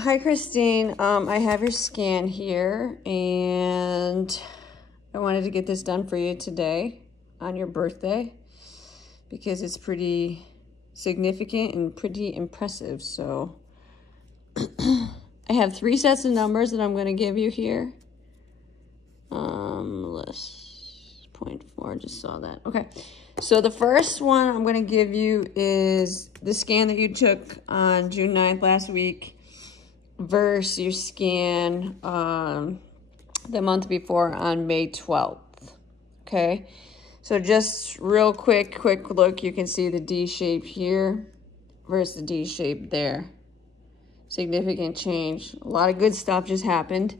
Hi, Christine. I have your scan here, and I wanted to get this done for you today on your birthday because it's pretty significant and pretty impressive. So I have 3 sets of numbers that I'm going to give you here. Let's 0.4, just saw that. Okay. So the first one I'm going to give you is the scan that you took on June 9th last week versus your scan the month before on May 12th. Okay, so just real quick look, you can see the D shape here versus the D shape there. Significant change. A lot of good stuff just happened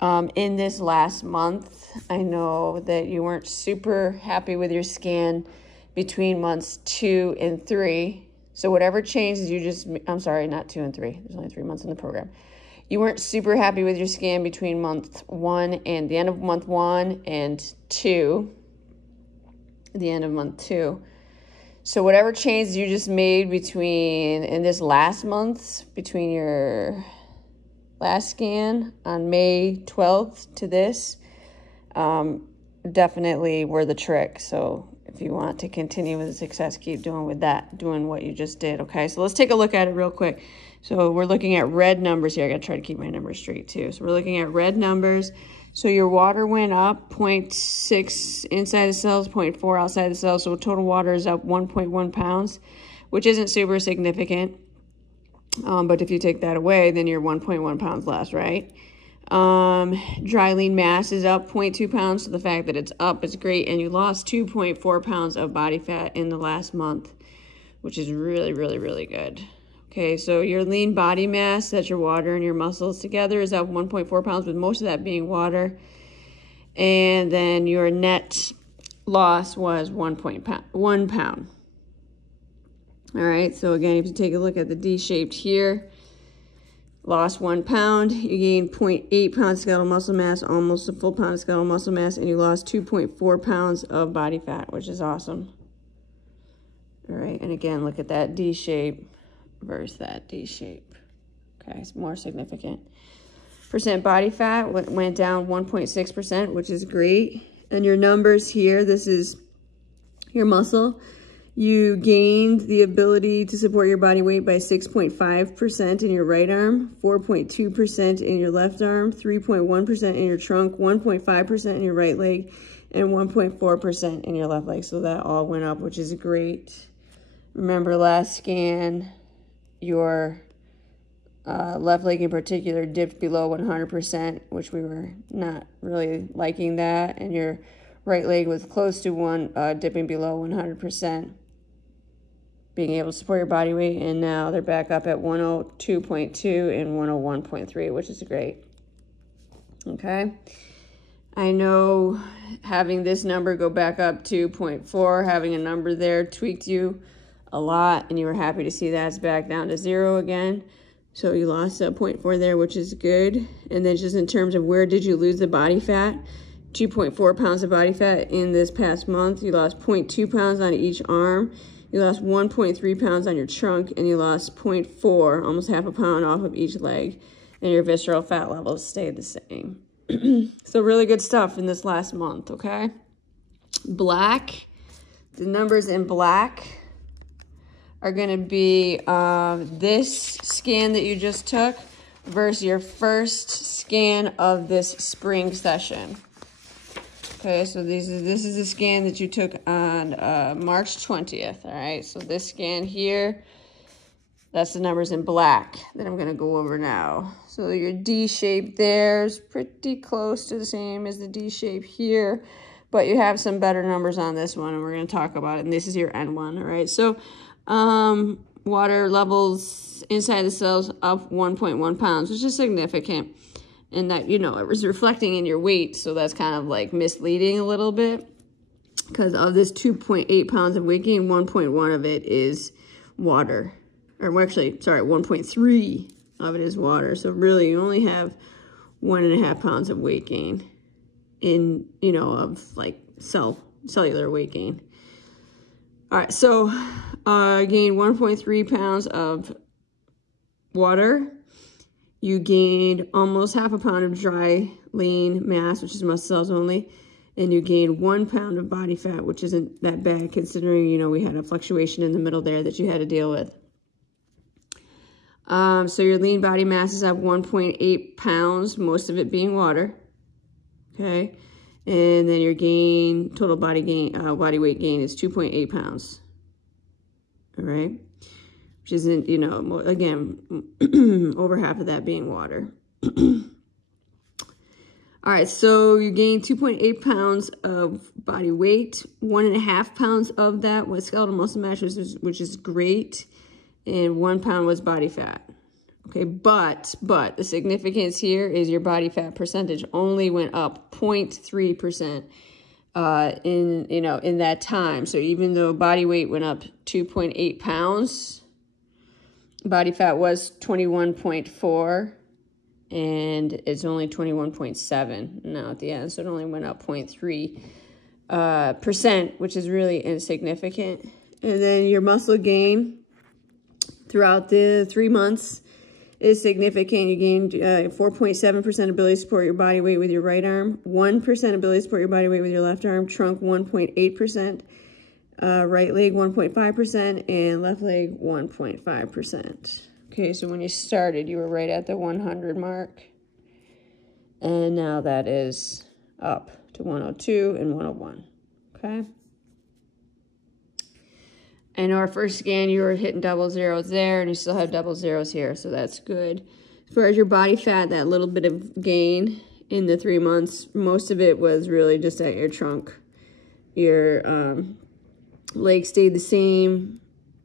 in this last month. I know that you weren't super happy with your scan between months 2 and 3. So whatever changes you just, I'm sorry, not 2 and 3. There's only 3 months in the program. You weren't super happy with your scan between month 1 and the end of month 1 and 2. The end of month 2. So whatever changes you just made between, in this last month, between your last scan on May 12th to this, definitely were the trick. So if you want to continue with the success, keep doing what you just did. Okay, so let's take a look at it real quick. So we're looking at red numbers here. I gotta try to keep my numbers straight too. So we're looking at red numbers. So your water went up 0.6 inside the cells, 0.4 outside the cells. So total water is up 1.1 pounds, which isn't super significant. But if you take that away, then you're 1.1 pounds less, right? Dry lean mass is up 0.2 pounds. So the fact that it's up is great. And you lost 2.4 pounds of body fat in the last month, which is really, really, really good. Okay, so your lean body mass, that's your water and your muscles together, is up 1.4 pounds, with most of that being water. And then your net loss was 1 pound. All right, so again, if you take a look at the D-shaped here, lost 1 pound, you gained 0.8 pounds skeletal muscle mass, almost a full pound of skeletal muscle mass, and you lost 2.4 pounds of body fat, which is awesome. All right, and again, look at that D shape versus that D shape. Okay, it's more significant. Percent body fat went down 1.6%, which is great. And your numbers here, this is your muscle. You gained the ability to support your body weight by 6.5% in your right arm, 4.2% in your left arm, 3.1% in your trunk, 1.5% in your right leg, and 1.4% in your left leg. So that all went up, which is great. Remember last scan, your left leg in particular dipped below 100%, which we were not really liking that. And your right leg was close to dipping below 100%, being able to support your body weight. And now they're back up at 102.2 and 101.3, which is great. Okay. I know having this number go back up to 0.4, having a number there tweaked you a lot, and you were happy to see that's back down to 0 again. So you lost a 0.4 there, which is good. And then just in terms of where did you lose the body fat, 2.4 pounds of body fat in this past month. You lost 0.2 pounds on each arm. You lost 1.3 pounds on your trunk, and you lost 0.4, almost half a pound off of each leg. And your visceral fat levels stayed the same. So really good stuff in this last month, okay? Black, the numbers in black are going to be this scan that you just took versus your first scan of this spring session. Okay, so this is the scan that you took on March 20th, all right? So this scan here, that's the numbers in black that I'm going to go over now. So your D shape there is pretty close to the same as the D shape here, but you have some better numbers on this one, and we're going to talk about it. And this is your N1, all right? So water levels inside the cells up 1.1 pounds, which is significant. And that, you know, it was reflecting in your weight, so that's kind of like misleading a little bit. Because of this 2.8 pounds of weight gain, 1.1 of it is water. Or actually, sorry, 1.3 of it is water. So really, you only have 1.5 pounds of weight gain in, you know, of like cellular weight gain. All right, so gain 1.3 pounds of water you gained almost half a pound of dry, lean mass, which is muscle cells only, and you gained 1 pound of body fat, which isn't that bad considering, you know, we had a fluctuation in the middle there that you had to deal with. So your lean body mass is up 1.8 pounds, most of it being water, okay? And then your gain, total body weight gain is 2.8 pounds, all right? Which isn't, you know, again, over half of that being water. All right, so you gained 2.8 pounds of body weight. 1.5 pounds of that was skeletal muscle mass, which is great. And 1 pound was body fat. Okay, but the significance here is your body fat percentage only went up 0.3% in that time. So even though body weight went up 2.8 pounds, body fat was 21.4, and it's only 21.7 now at the end. So it only went up 0.3%, which is really insignificant. And then your muscle gain throughout the 3 months is significant. You gained 4.7% ability to support your body weight with your right arm, 1% ability to support your body weight with your left arm, trunk 1.8%, right leg 1.5%, and left leg 1.5%. Okay, so when you started, you were right at the 100 mark, and now that is up to 102 and 101, okay? And our first scan, you were hitting double zeros there, and you still have double zeros here, so that's good. As far as your body fat, that little bit of gain in the 3 months, most of it was really just at your trunk. Your legs stayed the same.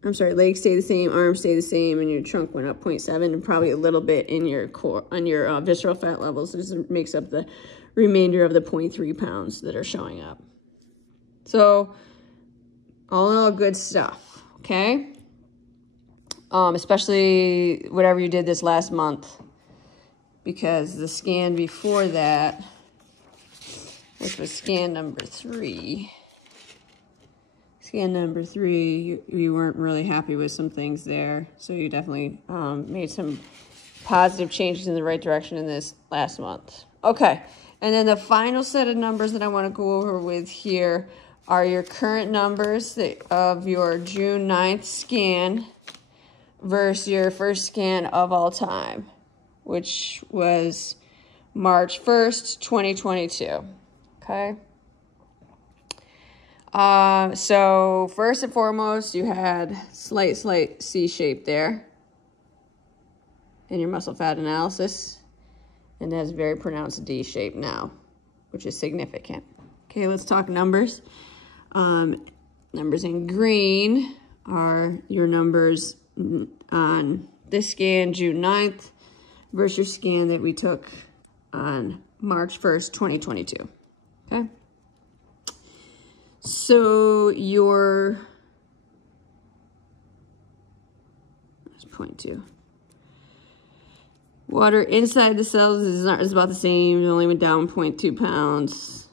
Legs stayed the same, arms stayed the same, and your trunk went up 0.7, and probably a little bit in your core, on your visceral fat levels. This makes up the remainder of the 0.3 pounds that are showing up. So, all in all, good stuff, okay? Especially whatever you did this last month, because the scan before that, which was scan number 3, you weren't really happy with some things there, so you definitely made some positive changes in the right direction in this last month. Okay, and then the final set of numbers that I want to go over with here are your current numbers of your June 9th scan versus your first scan of all time, which was March 1st, 2022, okay? So first and foremost, you had slight C shape there in your muscle fat analysis, and it has a very pronounced D shape now, which is significant. Okay, let's talk numbers. Numbers in green are your numbers on this scan, June 9th, versus your scan that we took on March 1st, 2022, okay? So your, let's point to, water inside the cells is about the same. It only went down 0.2 pounds.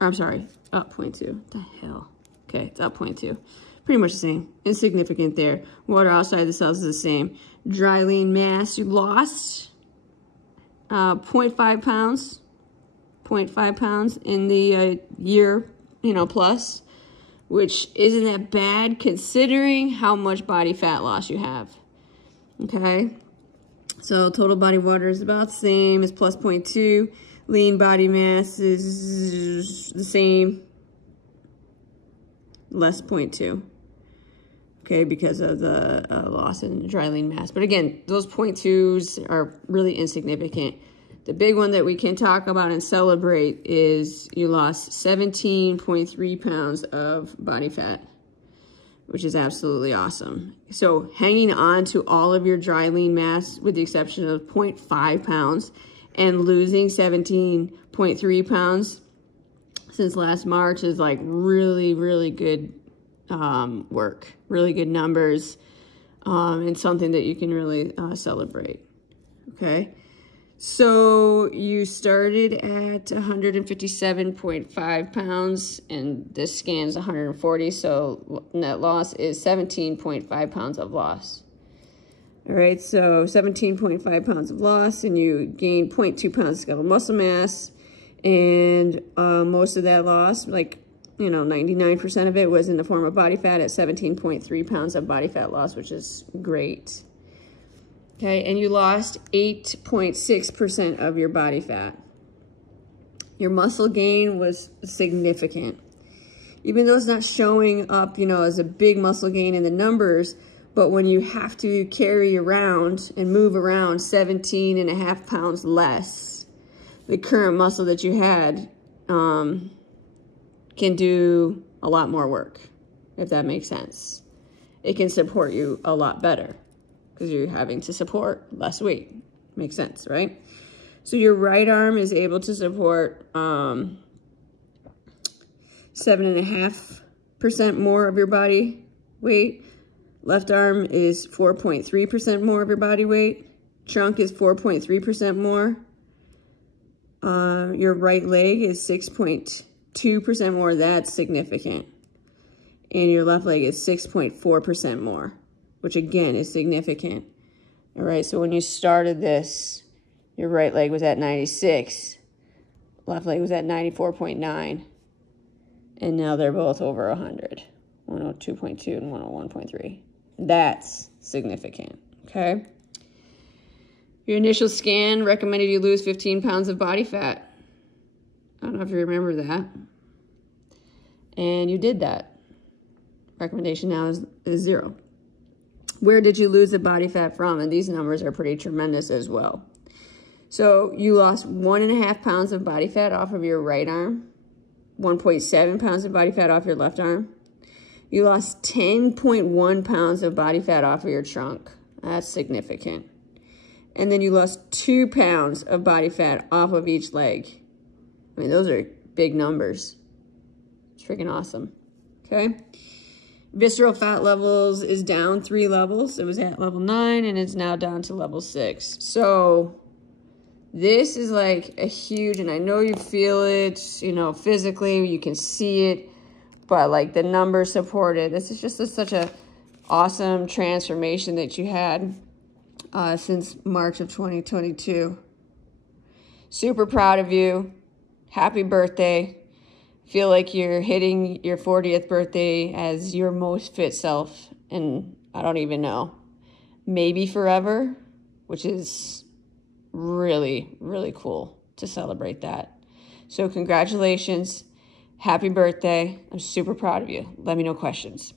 Or, I'm sorry, up 0.2. What the hell? Okay, it's up 0.2. Pretty much the same. Insignificant there. Water outside the cells is the same. Dry lean mass, you lost 0.5 pounds. 0.5 pounds in the year, plus, which isn't that bad considering how much body fat loss you have. Okay? So total body water is about the same. It's plus 0.2. Lean body mass is the same, less 0.2, okay, because of the loss in dry lean mass. But again, those 0.2s are really insignificant. The big one that we can talk about and celebrate is you lost 17.3 pounds of body fat, which is absolutely awesome. So hanging on to all of your dry lean mass with the exception of 0.5 pounds, and losing 17.3 pounds since last March is like really, really good work, really good numbers, and something that you can really celebrate, okay? So you started at 157.5 pounds, and this scan is 140, so net loss is 17.5 pounds of loss. All right, so 17.5 pounds of loss, and you gained 0.2 pounds of skeletal muscle mass. And most of that loss, like, 99% of it was in the form of body fat at 17.3 pounds of body fat loss, which is great. Okay, and you lost 8.6% of your body fat. Your muscle gain was significant. Even though it's not showing up, as a big muscle gain in the numbers, but when you have to carry around and move around 17.5 pounds less, the current muscle that you had can do a lot more work, if that makes sense. It can support you a lot better because you're having to support less weight. Makes sense, right? So your right arm is able to support 7.5% more of your body weight. Left arm is 4.3% more of your body weight. Trunk is 4.3% more. Your right leg is 6.2% more. That's significant. And your left leg is 6.4% more, which again is significant. All right, so when you started this, your right leg was at 96, left leg was at 94.9, and now they're both over 100, 102.2 and 101.3. That's significant, okay? Your initial scan recommended you lose 15 pounds of body fat. I don't know if you remember that. And you did that. Recommendation now is 0. Where did you lose the body fat from? And these numbers are pretty tremendous as well. So you lost 1.5 pounds of body fat off of your right arm, 1.7 pounds of body fat off your left arm. You lost 10.1 pounds of body fat off of your trunk. That's significant. And then you lost 2 pounds of body fat off of each leg. I mean, those are big numbers. It's freaking awesome. Okay. Visceral fat levels is down 3 levels. It was at level 9 and it's now down to level 6. So this is like a huge, and I know you feel it, physically, you can see it, but like the numbers support it. This is just such a awesome transformation that you had since March of 2022. Super proud of you. Happy birthday. Feel like you're hitting your 40th birthday as your most fit self, and I don't even know, maybe forever, which is really, really cool to celebrate that. So congratulations. Happy birthday. I'm super proud of you. Let me know questions.